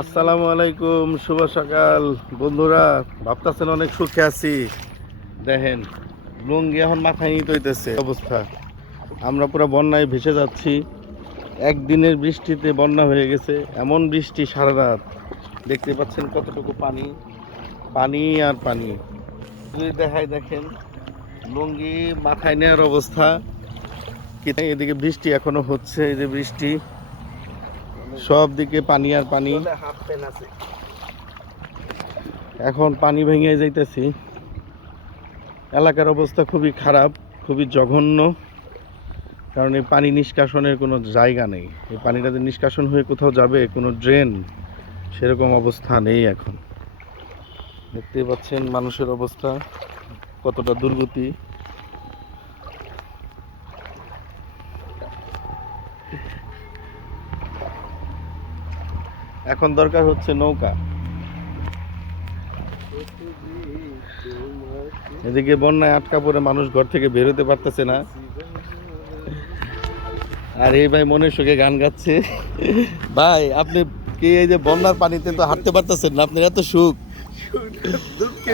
আসসালামু আলাইকুম, শুভ সকাল। বন্ধুরা, ভাবতেছেন অনেক সুখে আছি। দেখেন, লুঙ্গি এখন মাথায় নিতে হইতেছে। অবস্থা? আমরা পুরো বন্যায় ভেসে যাচ্ছি। একদিনের বৃষ্টিতে বন্যা হয়ে গেছে। এমন বৃষ্টি সারা রাত। দেখতে পাচ্ছেন কতটুকু পানি? পানি আর পানি। যদি দেখাই, দেখেন, লুঙ্গি মাথায় নেওয়ার অবস্থা। এদিকে বৃষ্টি এখনও হচ্ছে, এই যে বৃষ্টি। সব দিকে পানি আর পানি। এখন পানি ভেঙে যাইতেছি। এলাকার অবস্থা খুবই খারাপ খুবই জঘন্য। কারণ এই পানি নিষ্কাশনের কোনো জায়গা নেই। এই পানিটা যে নিষ্কাশন হয়ে কোথাও যাবে কোনো ড্রেন সেরকম অবস্থা নেই এখন। দেখতেই পাচ্ছেন মানুষের অবস্থা কতটা দুর্গতি। এখন দরকার হচ্ছে নৌকা। এদিকে বন্যায় আটকা পড়ে মানুষ ঘর থেকে বেরোতে পারতেছে না। আর এই ভাই মনের সুখে গান গাচ্ছে। ভাই, আপনি কি এই যে বন্যার পানিতে তো হাঁটতে পারতেছেন না? আপনার এত সুখ।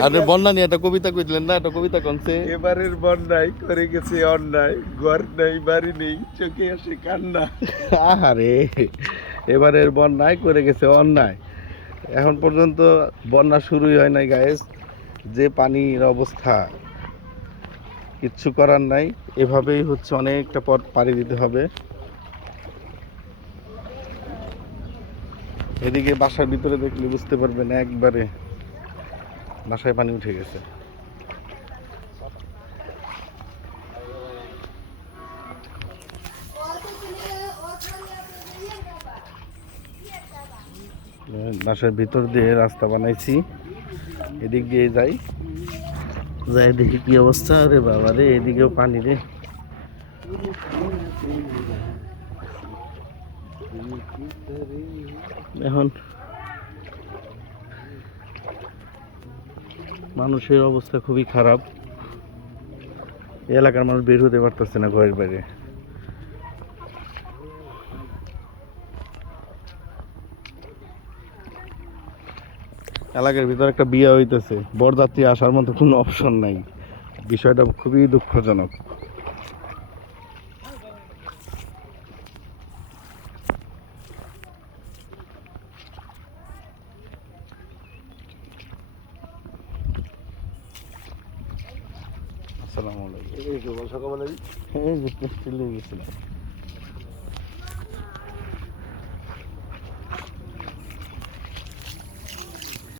আপনি বন্যা নিয়ে একটা কবিতা কইলেন না? একটা কবিতা কনছে এবারের বন্যায় করে গেছে অন্যায়। ঘর নেই বাড়ি নেই চোখে আসে কান্না। আহারে এবারের বন্যায় করে গেছে অন্যায়। এখন পর্যন্ত বন্যা শুরুই হয় নাই গায়েস যে পানির অবস্থা কিচ্ছু করার নাই এভাবেই হচ্ছে অনেকটা পথ পাড়ি দিতে হবে। এদিকে বাসার ভিতরে দেখলে বুঝতে পারবেন একবারে বাসায় পানি উঠে গেছে। বাসার ভিতর দিয়ে রাস্তা বানাইছি। এদিক দিয়ে যাই। যাই দেখি কি অবস্থা। রে বাবা রে, এদিকেও পানি রে। এখন মানুষের অবস্থা খুবই খারাপ। এলাকার মানুষ বের হতে পারতেছে না ঘরের বাইরে। এলাকার ভিতরে একটা বিয়ে হইতেছে। বরযাত্রী আসার মতো কোনো অপশন নাই। বিষয়টা খুবই দুঃখজনক। আসসালামু আলাইকুম। এই সকালবেলা এই যে পেস্টিল গেছিলাম